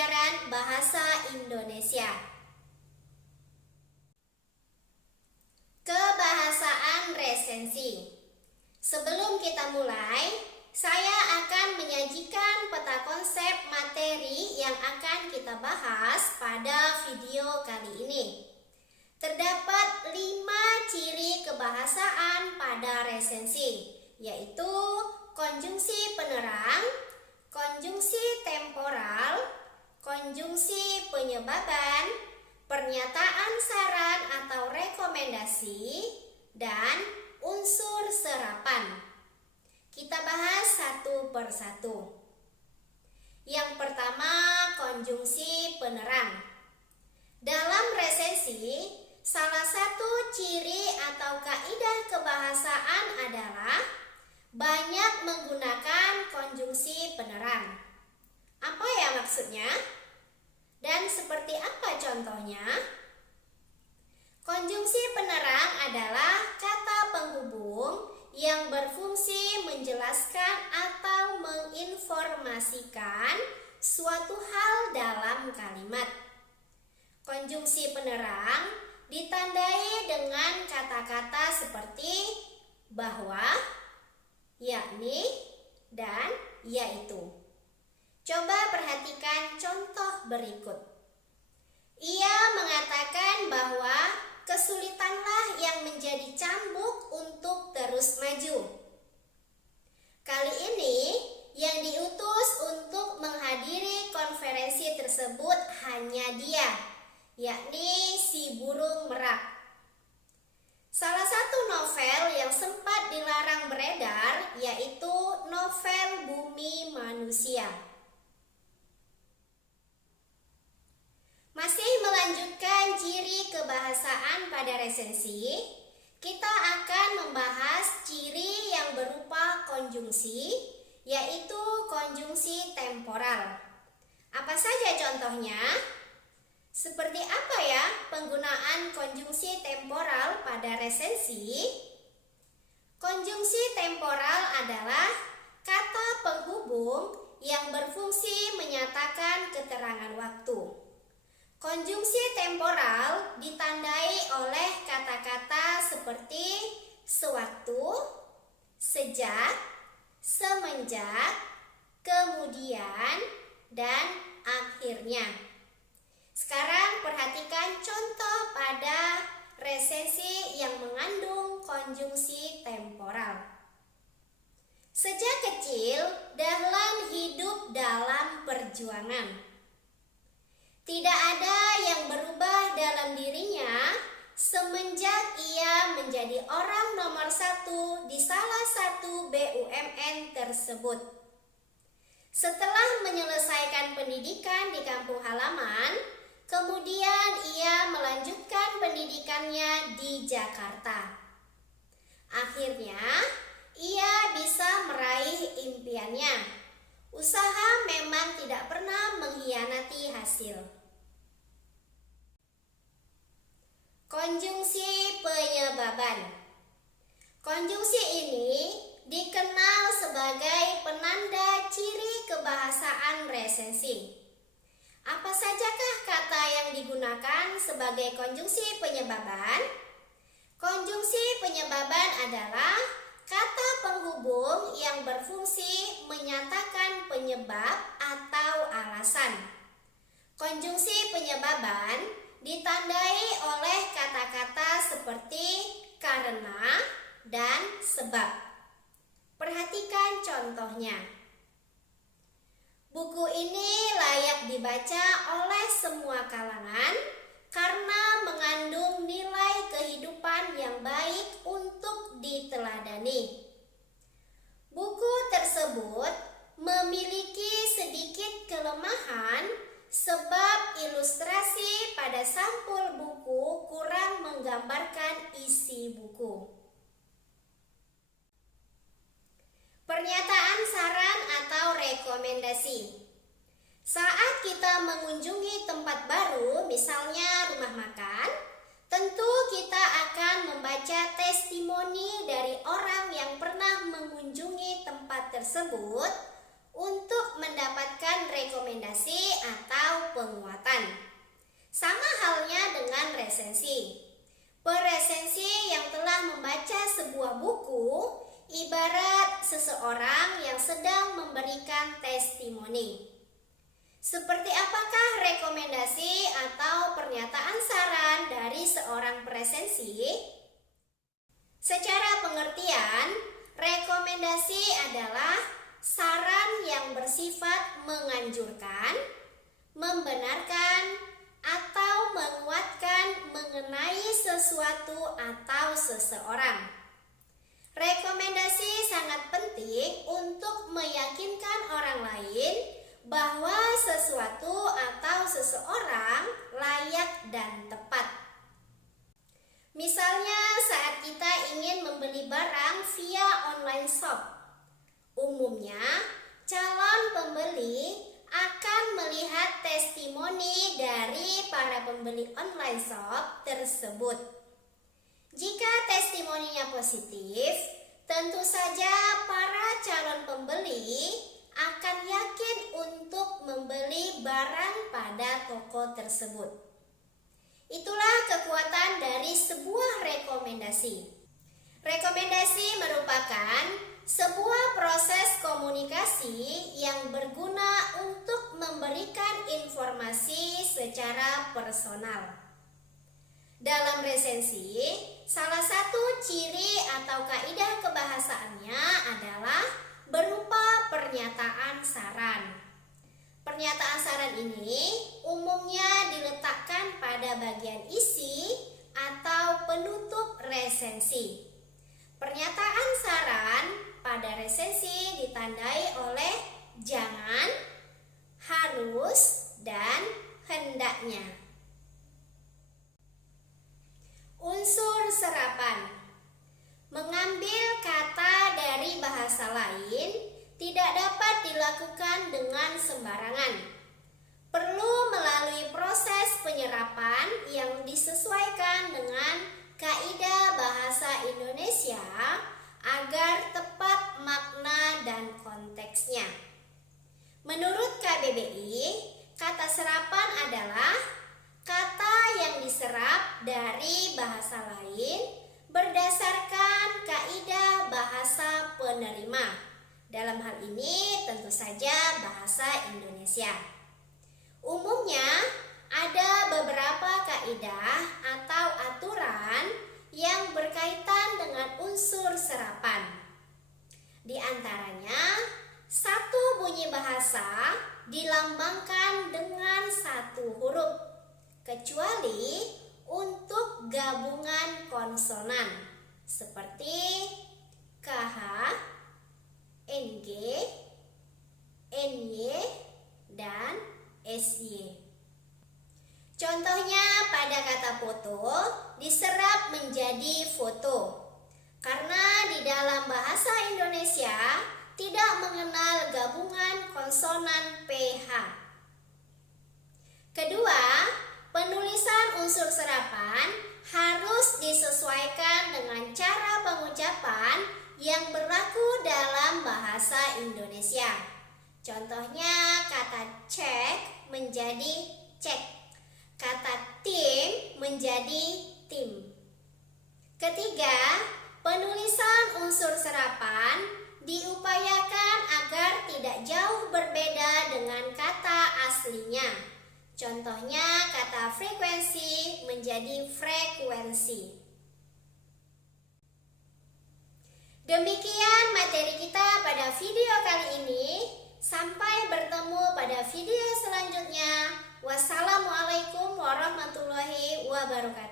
pembelajaran bahasa Indonesia. Kebahasaan resensi. Sebelum kita mulai, saya akan menyajikan peta konsep materi yang akan kita bahas pada video kali ini. Terdapat 5 ciri kebahasaan pada resensi, yaitu konjungsi penerang, konjungsi temporal, konjungsi penyebaban, pernyataan saran atau rekomendasi, dan unsur serapan. Kita bahas satu persatu. Yang pertama, konjungsi penerang. Dalam resensi, salah satu ciri atau kaidah kebahasaan adalah banyak menggunakan konjungsi penerang. Apa ya maksudnya? Dan seperti apa contohnya? Konjungsi penerang adalah kata penghubung yang berfungsi menjelaskan atau menginformasikan suatu hal dalam kalimat. Konjungsi penerang ditandai dengan kata-kata seperti bahwa, yakni, dan yaitu. Coba perhatikan contoh berikut. Ia mengatakan bahwa kesulitanlah yang menjadi cambuk untuk terus maju. Kali ini yang diutus untuk menghadiri konferensi tersebut hanya dia, yakni si burung merak. Salah satu novel yang sempat dilarang beredar yaitu novel Bumi Manusia. Masih melanjutkan ciri kebahasaan pada resensi, kita akan membahas ciri yang berupa konjungsi, yaitu konjungsi temporal. Apa saja contohnya? Seperti apa ya penggunaan konjungsi temporal pada resensi? Konjungsi temporal adalah kata penghubung yang berfungsi menyatakan keterangan waktu. Konjungsi temporal ditandai oleh kata-kata seperti sewaktu, sejak, semenjak, kemudian, dan akhirnya. Sekarang perhatikan contoh pada resensi yang mengandung konjungsi temporal. Sejak kecil, Dahlan hidup dalam perjuangan. Tidak ada yang berubah dalam dirinya semenjak ia menjadi orang nomor 1 di salah satu BUMN tersebut. Setelah menyelesaikan pendidikan di kampung halaman, kemudian ia melanjutkan pendidikannya di Jakarta. Akhirnya, ia bisa meraih impiannya. Usaha memang tidak pernah mengkhianati hasil. Konjungsi penyebaban. Konjungsi ini dikenal sebagai penanda ciri kebahasaan resensi. Apa sajakah kata yang digunakan sebagai konjungsi penyebaban? Konjungsi penyebaban adalah kata penghubung yang berfungsi menyatakan penyebab atau alasan. Konjungsi penyebaban ditandai oleh kata-kata seperti karena dan sebab. Perhatikan contohnya. Buku ini layak dibaca oleh semua kalangan karena mengandung nilai kehidupan yang baik untuk diteladani. Buku tersebut memiliki sedikit kelemahan sebab ilustrasi pada sampul buku kurang menggambarkan isi buku. Pernyataan saran atau rekomendasi. Saat kita mengunjungi tempat baru, misalnya rumah makan, tentu kita akan membaca testimoni dari orang yang pernah mengunjungi tempat tersebut untuk mendapatkan rekomendasi atau Sama halnya dengan resensi. Peresensi yang telah membaca sebuah buku ibarat seseorang yang sedang memberikan testimoni. Seperti apakah rekomendasi atau pernyataan saran dari seorang peresensi? Secara pengertian, rekomendasi adalah saran yang bersifat menganjurkan, membenarkan, atau menguatkan mengenai sesuatu atau seseorang. Rekomendasi sangat penting untuk meyakinkan orang lain bahwa sesuatu atau seseorang layak dan tepat. Misalnya saat kita ingin membeli barang via online shop, umumnya calon pembeli akan melihat testimoni dari para pembeli online shop tersebut. Jika testimoninya positif, tentu saja para calon pembeli akan yakin untuk membeli barang pada toko tersebut. Itulah kekuatan dari sebuah rekomendasi. Rekomendasi merupakan sebuah proses komunikasi yang berguna untuk memberikan informasi secara personal. Dalam resensi, salah satu ciri atau kaidah kebahasaannya adalah berupa pernyataan saran. Pernyataan saran ini umumnya diletakkan pada bagian isi atau penutup resensi. Pernyataan saran pada resensi ditandai oleh jangan, harus, dan hendaknya. Unsur serapan. Mengambil kata dari bahasa lain tidak dapat dilakukan dengan sembarangan. Perlu melalui proses penyerapan yang disesuaikan dengan kaidah bahasa Indonesia agar tepat makna dan konteksnya. Menurut KBBI, kata serapan adalah kata yang diserap dari bahasa lain berdasarkan kaidah bahasa penerima. Dalam hal ini tentu saja bahasa Indonesia. Umumnya ada beberapa kaidah atau aturan yang berkaitan dengan unsur serapan. Di antaranya, satu bunyi bahasa dilambangkan dengan satu huruf, kecuali untuk gabungan konsonan seperti KH, NG, NY, dan SY. Contohnya pada kata foto diserap menjadi foto karena di dalam bahasa Indonesia tidak mengenal gabungan konsonan PH. Kedua, penulisan unsur serapan harus disesuaikan dengan cara pengucapan yang berlaku dalam bahasa Indonesia. Contohnya kata cek menjadi cek, kata tim menjadi tim. Ketiga, penulisan unsur serapan diupayakan agar tidak jauh berbeda dengan kata aslinya. Contohnya kata frekuensi menjadi frekuensi. Demikian materi kita pada video kali ini. Sampai bertemu pada video selanjutnya. Wassalamualaikum warahmatullahi wabarakatuh.